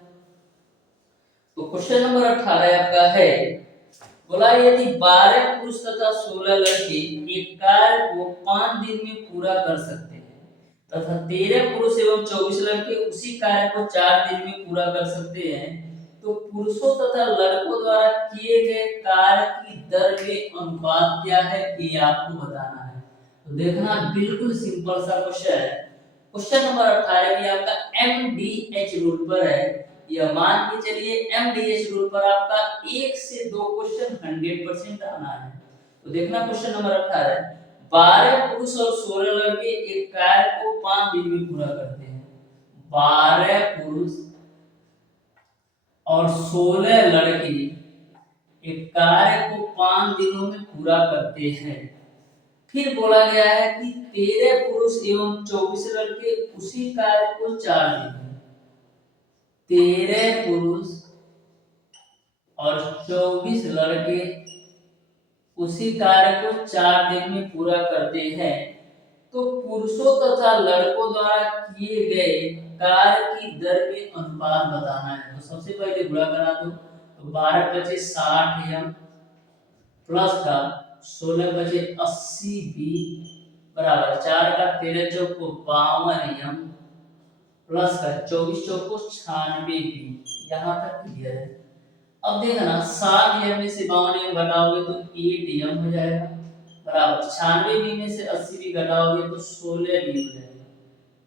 तो क्वेश्चन नंबर 18 आपका है, बोला यदि 12 पुरुष तथा 16 लड़के एक कार्य को 5 दिन में पूरा कर सकते हैं तथा 13 पुरुष एवं 24 लड़के उसी कार्य को 4 दिन में पूरा कर सकते हैं, तो पुरुषों तथा लड़कों द्वारा किए गए कार्य की दर में अनुपात क्या है, ये आपको बताना है। तो देखना बिल्कुल सिंपल सा क्वेश्चन है। क्वेश्चन नंबर 18 भी आपका एमडीएच रूल पर है। यह मान के चलिए एमडीएच रूल पर आपका 1 से 2 क्वेश्चन 100% आना है। तो देखना क्वेश्चन नंबर 18, 12 पुरुष और 16 लड़के एक कार्य को 5 दिन में पूरा करते हैं। 12 पुरुष और 16 लड़के एक कार्य को 5 दिनों में पूरा करते हैं। फिर बोला गया है कि 13 पुरुष एवं 24 लड़के उसी कार्य को 4 दिन में, 13 पुरुष और 24 लड़के उसी कार्य को 4 दिन में पूरा करते हैं, तो पुरुषों तथा लड़कों द्वारा किए गए कार्य की दर में अनुपात बताना है। तो सबसे पहले गुणा करा दो, तो 12 25 60 एम प्लस का 16 25 80 बी बराबर 4 का 13 चौक को 52 एम प्लस का 24 चौक को 96 बी। यहाँ तक क्लियर है। अब देखना 7 एम में से 52 एम घटाओगे तो 8 एम हो जाएगा बराबर 96 बी में से 80 बी घटाओगे तो 16 बी हो जाएगा।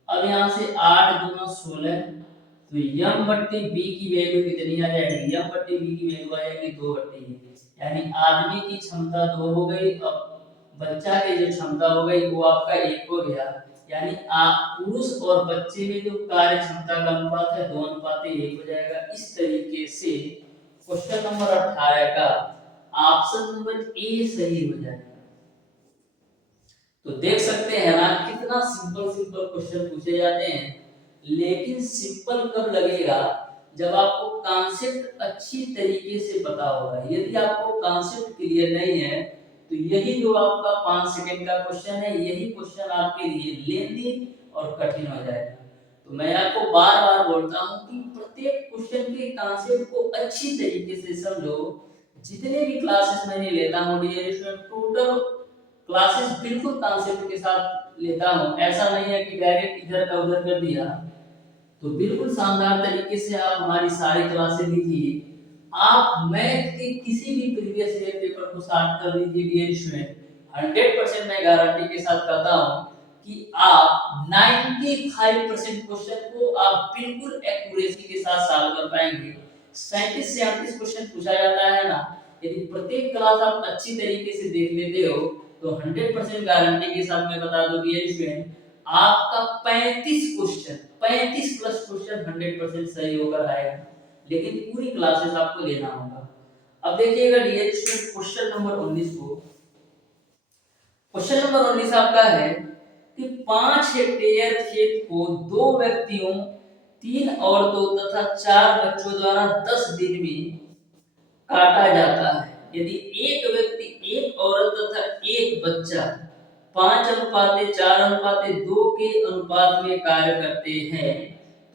अब यहाँ से 8 दूना 16, तो यम बट्टे बी की वैल्यू कितनी आ जाएगी, यम बट्टे बी की वैल्यू आ जाएगी 2/1, यानी आदमी की क्षमता 2 हो गई। अब बच्चा की जो क्षमता हो गई वो आपका 1 हो गया, यानी आप पुरुष और बच्चे में जो कार्य क्षमता का अनुपात है 2:1 हो जाएगा। इस तरीके से क्वेश्चन नंबर 18 का ऑप्शन नंबर ए सही हो जाएगा। तो देख सकते हैं ना कितना सिंपल सिंपल क्वेश्चन पूछे जाते हैं। लेकिन सिंपल कब लगेगा, जब आपको कॉन्सेप्ट अच्छी तरीके से पता होगा। यदि आपको कॉन्सेप्ट क्लियर नहीं है तो यही जो आपका 5 सेकंड का क्वेश्चन है, यही क्वेश्चन आपके लिए लेंदी और कठिन हो जाएगा। तो मैं आपको बार बार बोलता हूँ कि प्रत्येक क्वेश्चन के कॉन्सेप्ट को अच्छी तरीके से समझो। जितने भी क्लासेस मैंने लेता हूँ डियर स्टूडेंट, टोटल क्लासेस बिल्कुल कॉन्सेप्ट के साथ लेता हूँ। ऐसा नहीं है कि डायरेक्ट इधर का उधर कर दिया। तो बिल्कुल शानदार तरीके से आप हमारी सारी क्लासेस लीजिए। आप मैथ के किसी भी प्रीवियस ईयर पेपर को सॉल्व कर लीजिए डियर स्टूडेंट, 100% मैं गारंटी के साथ कहता हूँ कि आप 95% क्वेश्चन को आप बिल्कुल एक्यूरेसी के साथ सॉल्व कर पाएंगे। 37 से 38 क्वेश्चन पूछा जाता है ना, यदि प्रत्येक क्लास आप अच्छी तरीके से देख लेते हो तो 100% गारंटी के साथ मैं बता दूं डियर स्टूडेंट, आपका 35 प्लस क्वेश्चन 100% सही होकर आएगा। लेकिन पूरी क्लासेस आपको लेना होगा। अब देखिएगा डियर स्टूडेंट क्वेश्चन नंबर 19 को। क्वेश्चन नंबर 19 आपका है कि 5 हेक्टेयर खेत को 2 व्यक्तियों, 3 औरतों तथा 4 बच्चों द्वारा 10 दिन में काटा जाता है। यदि एक व्यक्ति, एक औरत तथा एक बच्चा 5:4:2 के अनुपात में कार्य करते हैं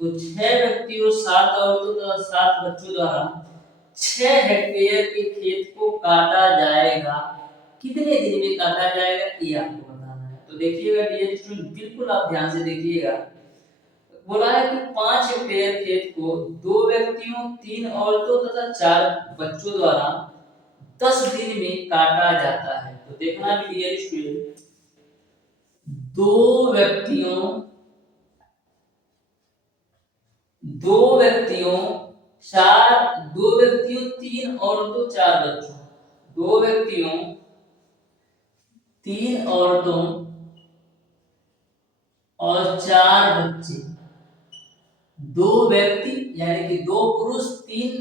तो 6 व्यक्तियों, 7 औरतों तथा 7 बच्चों द्वारा 6 हेक्टेयर के खेत को काटा जाएगा। कितने दिन में काटा जाएगा ये आपको बताना है। तो देखिएगा डियर स्टूडेंट, बिल्कुल आप ध्यान से देखिएगा। बोला है कि 5 हेक्टेयर खेत को 2 व्यक्तियों, 3 औरतों तथा 4 बच्चों द्वारा 10 दिन में काटा जाता है। तो देखना डियर स्टूडेंट, 2 व्यक्तियों, 3 औरतों 4 बच्चों, 2 व्यक्तियों, 3 औरतों और 4 बच्चे, 2 व्यक्ति यानी कि 2 पुरुष, 3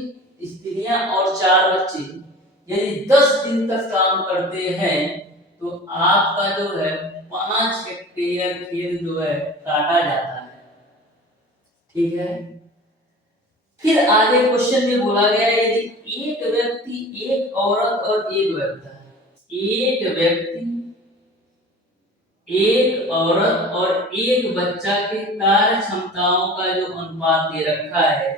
स्त्रियां और 4 बच्चे यदि 10 दिन तक काम करते हैं तो आपका जो है 5 हेक्टेयर खेत जो है काटा जाता है। ठीक है। फिर आगे क्वेश्चन में बोला गया है यदि एक व्यक्ति, एक औरत और एक बच्चा, एक व्यक्ति, एक औरत और एक बच्चा के कार्य क्षमताओं का जो अनुपात दे रखा है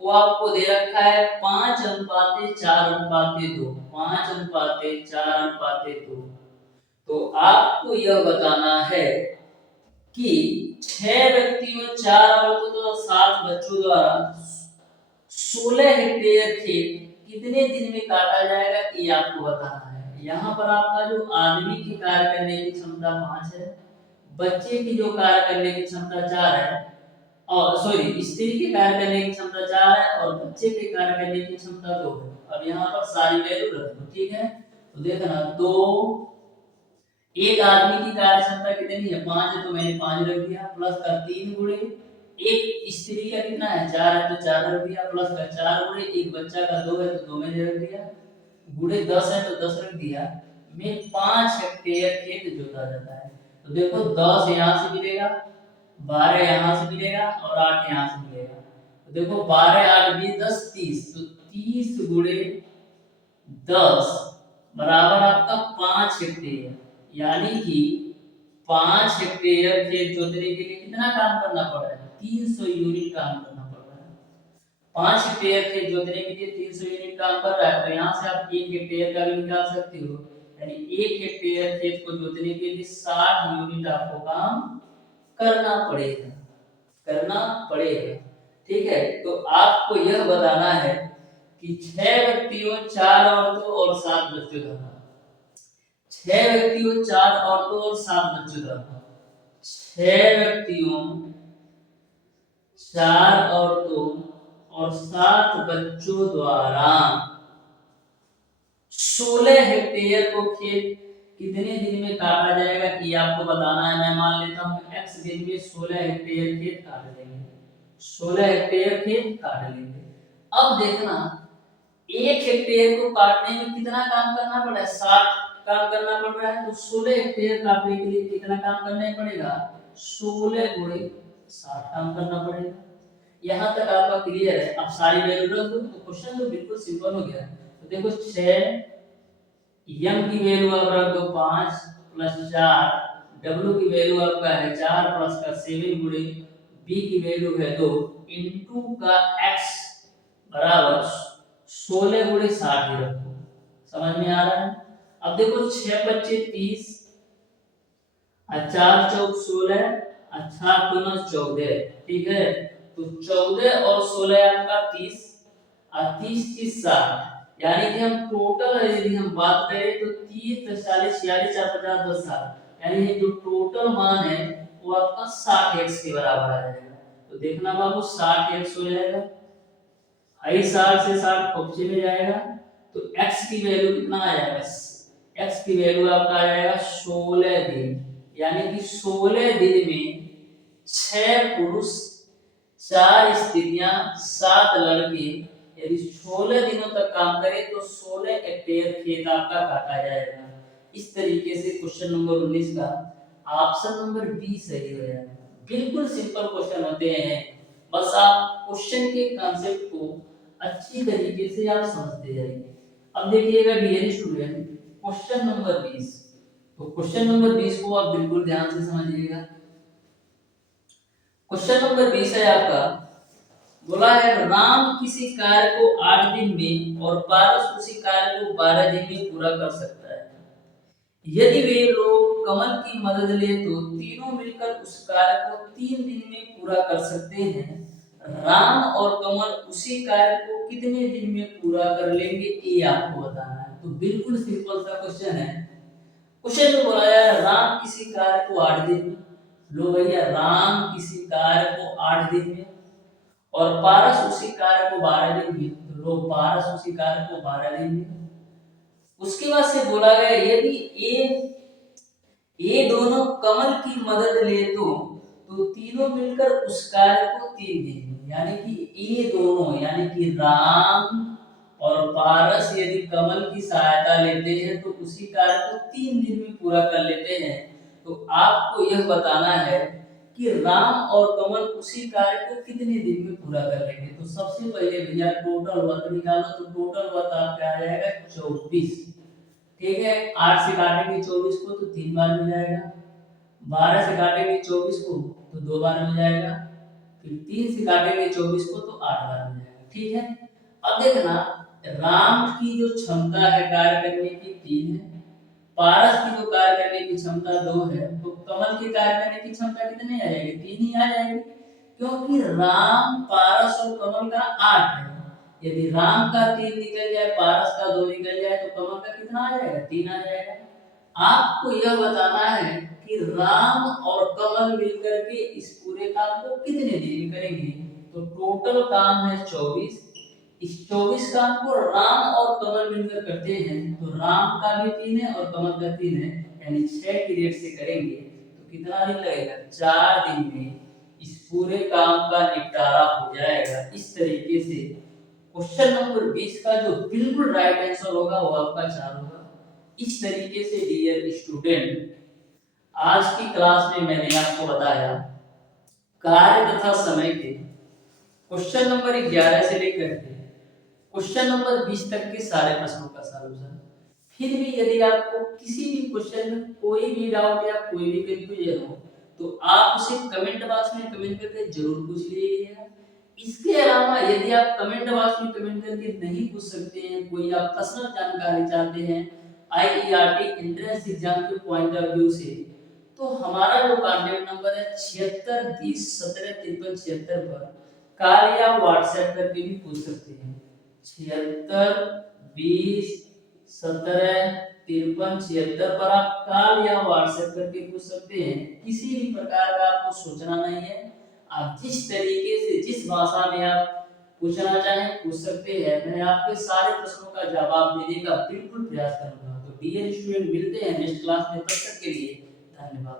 वो आपको दे रखा है 5:4:2, 5:4:2। तो आपको यह बताना है कि 6 व्यक्तियों, 4 औरतों तो 7 बच्चों द्वारा 16 हेक्टेयर खेत कितने दिन में काटा जाएगा ये आपको बताना है। यहाँ पर आपका जो आदमी की कार्य करने की क्षमता 5 है, बच्चे की जो कार्य करने की क्षमता 4 है, और सॉरी स्त्री के कार्य करने की क्षमता 4 है और बच्चे के कार्य करने की क्षमता 2 है। अब यहाँ पर सारी वैल्यू रख दो। ठीक है। तो देखना, 2, एक आदमी की कार्य क्षमता कितनी है 5 है तो मैंने 5 रख दिया, प्लस का 3 गुणे एक स्त्री का कितना है 4 है तो 4 रख दिया, प्लस का 4 गुणे एक बच्चा का 2 है तो 2 मैंने रख दिया, गुणे 10 है तो 10 रख दिया। में 5 हेक्टेयर खेत जोता जाता है। तो देखो 10 यहाँ से मिलेगा, 12 यहाँ से मिलेगा और 8 यहाँ से मिलेगा। तो देखो 12 8 20 10 30, तो 30 गुणे 10 बराबर आपका 5 हेक्टेयर। यानी कि 5 हेक्टेयर खेत जोतने के लिए कितना काम करना पड़ रहा है 300 यूनिट काम करना पड़ रहा है। 5 हेक्टेयर खेत जोतने के लिए 300 यूनिट काम कर रहा है। तो यहाँ से आप 1 हेक्टेयर का भी निकाल सकते हो, यानी 1 हेक्टेयर खेत को जोतने के लिए 60 यूनिट आपको काम करना पड़ेगा, करना पड़ेगा। ठीक है। तो आपको यह बताना है कि 6 व्यक्तियों, 4 औरतों और 7 बच्चों द्वारा, 6 व्यक्तियों, 4 औरतों और 7 बच्चों द्वारा, 6 व्यक्तियों, 4 औरतों और 7 बच्चों द्वारा 16 हेक्टेयर को खेत कितने दिन में काटा जाएगा ये आपको बताना है। मैं मान लेता हूँ x दिन में 16 हेक्टेयर खेत काट लेंगे, 16 हेक्टेयर खेत काट लेंगे। अब देखना 1 हेक्टेयर को काटने में कितना काम करना पड़ा है 60 काम करना पड़ रहा है, तो 16 हेक्टेयर काटने के लिए कितना काम करना ही पड़ेगा, 16 गुणे 60 काम करना पड़ेगा। यहाँ तक आपका क्लियर है। अब सारी वैल्यू रख दो तो क्वेश्चन तो बिल्कुल सिंपल हो गया। तो देखो 6 m की वैल्यू आप रख दो 5 प्लस 4, w की वैल्यू आपका है 4 प्लस का 7 गुणे b की वैल्यू है 2 इनटू का x बराबर 16 गुणे 60 ही रखो। समझ में आ रहा है। अब देखो 6 बच्चे 30 और 4 चौक 16 और 7 दूना 14, ठीक है। तो 14 और 16 आपका 30 और 30 30 60, यानी कि हम टोटल यदि हम बात करें तो 30 40 46 और 50 10 60, यानी ये जो टोटल मान है वो आपका 60x के बराबर आ जाएगा। तो देखना बाबू 60x हो जाएगा, आई 60 से 60 ऑप्शन में जाएगा, तो x की वैल्यू कितना आ जाएगा, x की वैल्यू आपका आ जाएगा 16 दिन, यानी कि 16 दिन में 6 पुरुष 4 स्त्रियां 7 लड़के यदि 16 दिनों तक काम करें तो 16 हेक्टेयर खेत आपका काटा जाएगा। इस तरीके से क्वेश्चन नंबर 19 का ऑप्शन नंबर बी सही हो जाएगा। बिल्कुल सिंपल क्वेश्चन होते हैं, बस आप क्वेश्चन के कांसेप्ट को अच्छी तरीके से आप समझते जाइए। अब देखिएगा डियर स्टूडेंट क्वेश्चन नंबर 20, तो क्वेश्चन नंबर 20 को आप बिल्कुल ध्यान से समझिएगा। क्वेश्चन नंबर 20 है आपका, बोला है राम किसी कार्य को 8 दिन में और पारस उसी कार्य को 12 दिन में पूरा कर सकता है। यदि वे लोग कमल की मदद ले तो तीनों मिलकर उस कार्य को 3 दिन में पूरा कर सकते हैं। राम और कमल उसी कार्य को कितने दिन में पूरा कर लेंगे, ये आपको बताना है। तो बिल्कुल सिंपल सा क्वेश्चन है। क्वेश्चन में बोला है राम किसी कार्य को 8 दिन में, लो भैया राम किसी कार्य को 8 दिन में और पारस उसी कार्य को 12 दिन में, तो लो पारस उसी कार्य को 12 दिन में। उसके बाद से बोला गया यदि ये दोनों कमल की मदद ले तो तीनों मिलकर उस कार्य को 3 दिन में, यानी कि ये दोनों यानी कि राम और पारस यदि कमल की सहायता लेते हैं तो उसी कार्य को 3 दिन में पूरा कर लेते हैं। तो आपको यह बताना है कि राम और कमल उसी कार्य को कितने दिन में पूरा कर लेंगे। तो सबसे पहले भैया टोटल वर्क निकालो, तो टोटल वर्क आपका आ जाएगा 24, ठीक है। 8 से काटेंगे 24 को तो 3 बार मिल जाएगा, 12 से काटेंगे 24 को तो 2 बार मिल जाएगा, फिर 3 से काटेंगे 24 को तो 8 बार मिल जाएगा, ठीक है। अब देखना राम की जो क्षमता है कार्य करने की 3 है, पारस की जो कार्य करने की क्षमता 2 है, तो कमल की कार्य करने की क्षमता कितनी आ जाएगी, 3 ही आ जाएगी, क्योंकि राम पारस और कमल का 8 है। यदि राम का 3 निकल जाए, पारस का 2 निकल जाए तो कमल का कितना आ जाएगा, 3 आ जाएगा। आपको यह बताना है कि राम और कमल मिलकर के इस पूरे काम को कितने दिन में करेंगे। तो टोटल काम है 24, इस 24 काम को राम और कमल मिलकर करते हैं, तो राम का भी 3 है और कमल का 3 है, यानी 6 की रेट से करेंगे तो कितना दिन लगेगा, 4 दिन में इस पूरे काम का निपटारा हो जाएगा। इस तरीके से क्वेश्चन नंबर 20 का जो बिल्कुल राइट आंसर होगा वो आपका 4 होगा। इस तरीके से डियर स्टूडेंट आज की क्लास में मैंने आपको बताया कार्य तथा समय के क्वेश्चन नंबर 11 से लेकर क्वेश्चन नंबर 20 तक के सारे प्रश्नों का सॉल्यूशन। फिर भी यदि आपको किसी भी क्वेश्चन में कोई भी डाउट या कोई भी कंफ्यूजन हो तो आप उसे कमेंट बॉक्स में कमेंट करके जरूर पूछ लीजिएगा। इसके अलावा यदि आप कमेंट बॉक्स में कमेंट करके नहीं पूछ सकते हैं, कोई आप पर्सनल जानकारी चाहते हैं IERT एंट्रेंस एग्जाम के पॉइंट ऑफ व्यू से, तो हमारा जो कॉन्टैक्ट नंबर है 76 20 17 53 76 पर कॉल या व्हाट्सएप करके भी पूछ सकते हैं। 76 20 17 53 76 पर आप कॉल या व्हाट्सएप करके पूछ सकते हैं। किसी भी प्रकार का आपको सोचना नहीं है, आप जिस तरीके से जिस भाषा में आप पूछना चाहें पूछ सकते हैं। मैं आपके सारे प्रश्नों का जवाब देने का बिल्कुल प्रयास करूंगा। तो डियर स्टूडेंट मिलते हैं नेक्स्ट क्लास में, तब तक के लिए धन्यवाद।